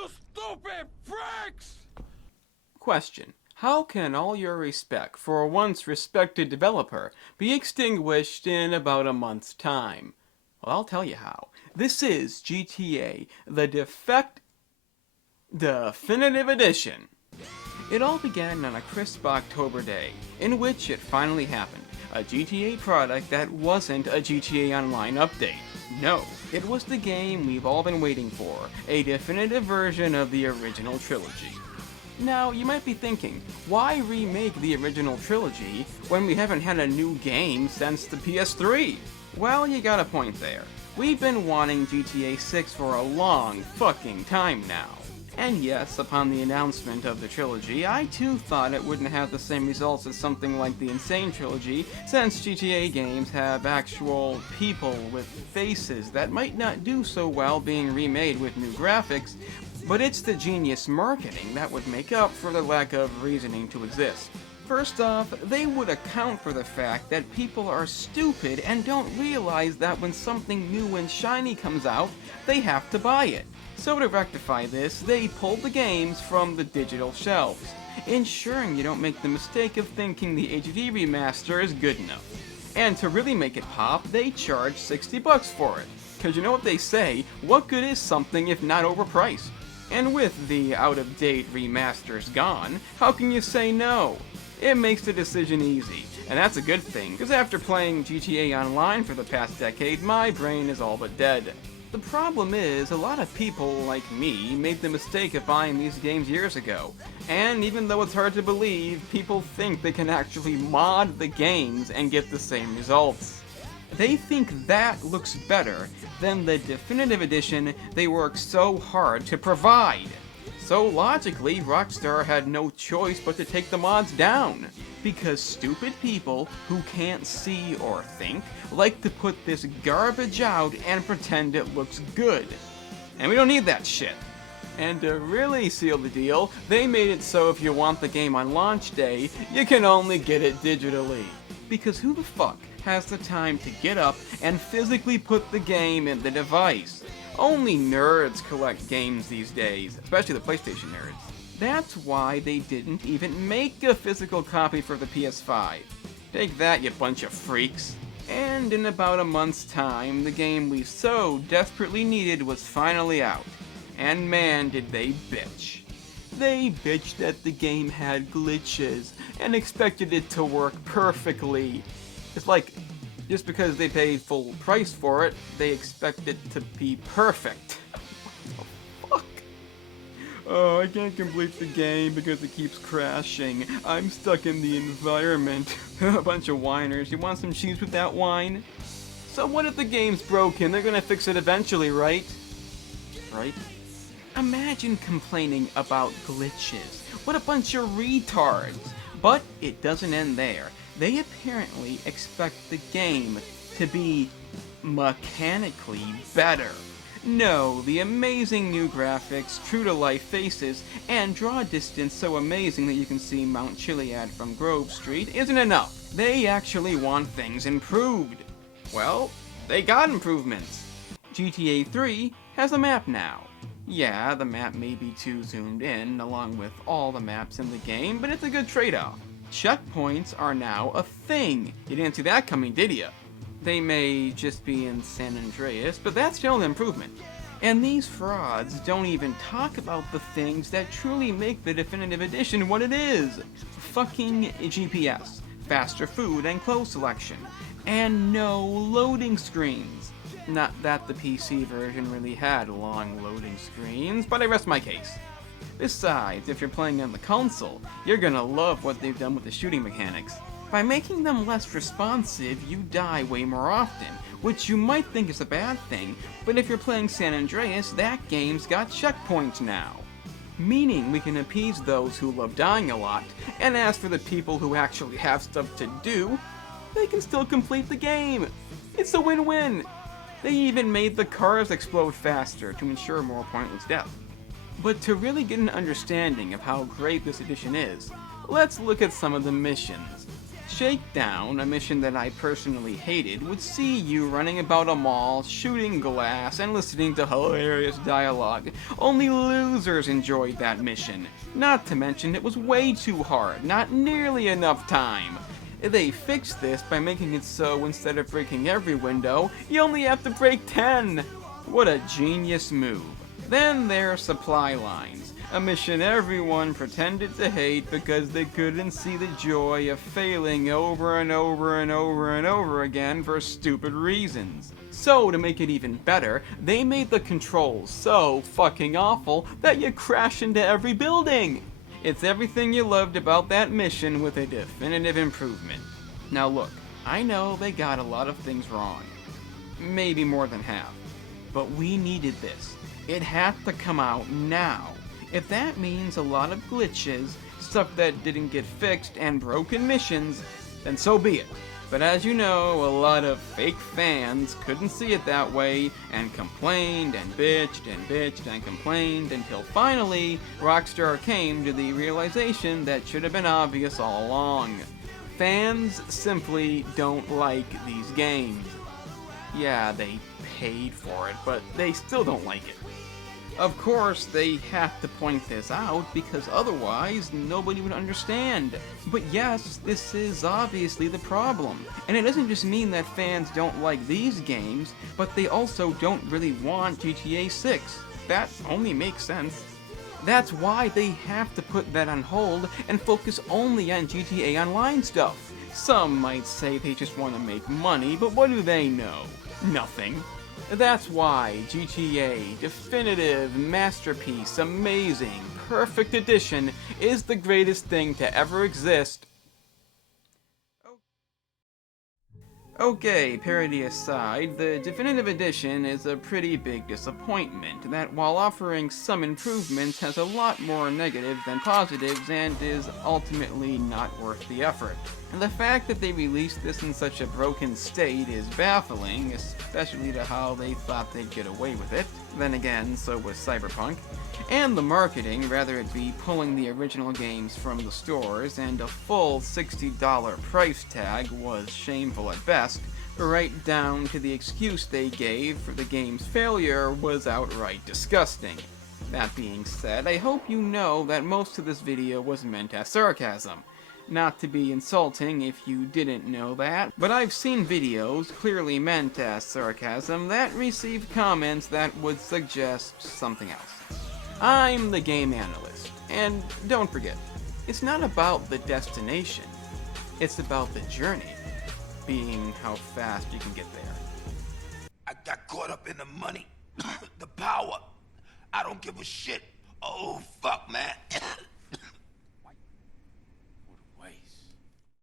You stupid pricks! Question. How can all your respect for a once respected developer be extinguished in about a month's time? Well, I'll tell you how. This is GTA, the Definitive Edition. It all began on a crisp October day, in which it finally happened. A GTA product that wasn't a GTA Online update. No, it was the game we've all been waiting for, a definitive version of the original trilogy. Now, you might be thinking, why remake the original trilogy when we haven't had a new game since the PS3? Well, you got a point there. We've been wanting GTA 6 for a long fucking time now. And yes, upon the announcement of the trilogy, I too thought it wouldn't have the same results as something like the Insane trilogy, since GTA games have actual people with faces that might not do so well being remade with new graphics, but it's the genius marketing that would make up for the lack of reasoning to exist. First off, they would account for the fact that people are stupid and don't realize that when something new and shiny comes out, they have to buy it. So to rectify this, they pulled the games from the digital shelves, ensuring you don't make the mistake of thinking the HD remaster is good enough. And to really make it pop, they charge $60 for it. Cause you know what they say, what good is something if not overpriced? And with the out-of-date remasters gone, how can you say no? It makes the decision easy, and that's a good thing, because after playing GTA Online for the past decade, my brain is all but dead. The problem is, a lot of people, like me, made the mistake of buying these games years ago, and even though it's hard to believe, people think they can actually mod the games and get the same results. They think that looks better than the definitive edition they worked so hard to provide. So logically, Rockstar had no choice but to take the mods down, because stupid people who can't see or think like to put this garbage out and pretend it looks good. And we don't need that shit. And to really seal the deal, they made it so if you want the game on launch day, you can only get it digitally. Because who the fuck has the time to get up and physically put the game in the device? Only nerds collect games these days, especially the PlayStation nerds. That's why they didn't even make a physical copy for the PS5. Take that, you bunch of freaks. And in about a month's time, the game we so desperately needed was finally out. And man, did they bitch. They bitched that the game had glitches and expected it to work perfectly. It's like, just because they paid full price for it, they expect it to be perfect. What the fuck? Oh, I can't complete the game because it keeps crashing. I'm stuck in the environment. A bunch of whiners. You want some cheese with that wine? So what if the game's broken? They're gonna fix it eventually, right? Right? Imagine complaining about glitches. What a bunch of retards. But it doesn't end there. They apparently expect the game to be mechanically better. No, the amazing new graphics, true-to-life faces, and draw distance so amazing that you can see Mount Chiliad from Grove Street isn't enough. They actually want things improved. Well, they got improvements. GTA 3 has a map now. Yeah, the map may be too zoomed in, along with all the maps in the game, but it's a good trade-off. Checkpoints are now a thing. You didn't see that coming, did ya? They may just be in San Andreas, but that's still an improvement. And these frauds don't even talk about the things that truly make the definitive edition what it is. Fucking GPS, faster food and clothes selection, and no loading screens. Not that the PC version really had long loading screens, but I rest my case. Besides, if you're playing on the console, you're gonna love what they've done with the shooting mechanics. By making them less responsive, you die way more often, which you might think is a bad thing, but if you're playing San Andreas, that game's got checkpoints now. Meaning we can appease those who love dying a lot, and as for the people who actually have stuff to do, they can still complete the game. It's a win-win. They even made the cars explode faster to ensure more pointless death. But to really get an understanding of how great this edition is, let's look at some of the missions. Shakedown, a mission that I personally hated, would see you running about a mall, shooting glass, and listening to hilarious dialogue. Only losers enjoyed that mission. Not to mention it was way too hard, not nearly enough time. They fixed this by making it so instead of breaking every window, you only have to break 10! What a genius move. Then there's Supply Lines, a mission everyone pretended to hate because they couldn't see the joy of failing over and over and over and over again for stupid reasons. So, to make it even better, they made the controls so fucking awful that you crash into every building! It's everything you loved about that mission with a definitive improvement. Now look, I know they got a lot of things wrong. Maybe more than half. But we needed this. It had to come out now. If that means a lot of glitches, stuff that didn't get fixed, and broken missions, then so be it. But as you know, a lot of fake fans couldn't see it that way, and complained and bitched and bitched and complained until finally Rockstar came to the realization that should have been obvious all along. Fans simply don't like these games. Yeah, they paid for it, but they still don't like it. Of course, they have to point this out because otherwise nobody would understand. But yes, this is obviously the problem. And it doesn't just mean that fans don't like these games, but they also don't really want GTA 6. That only makes sense. That's why they have to put that on hold and focus only on GTA Online stuff. Some might say they just want to make money, but what do they know? Nothing. That's why GTA Definitive Masterpiece Amazing Perfect Edition is the greatest thing to ever exist. Okay, parody aside, the Definitive Edition is a pretty big disappointment that while offering some improvements has a lot more negatives than positives and is ultimately not worth the effort. And the fact that they released this in such a broken state is baffling, especially to how they thought they'd get away with it. Then again, so was Cyberpunk. And the marketing, rather it be pulling the original games from the stores and a full $60 price tag, was shameful at best, right down to the excuse they gave for the game's failure was outright disgusting. That being said, I hope you know that most of this video was meant as sarcasm. Not to be insulting if you didn't know that, but I've seen videos clearly meant as sarcasm that received comments that would suggest something else. I'm the game analyst, and don't forget, it's not about the destination, it's about the journey, being how fast you can get there. I got caught up in the money, the power. I don't give a shit.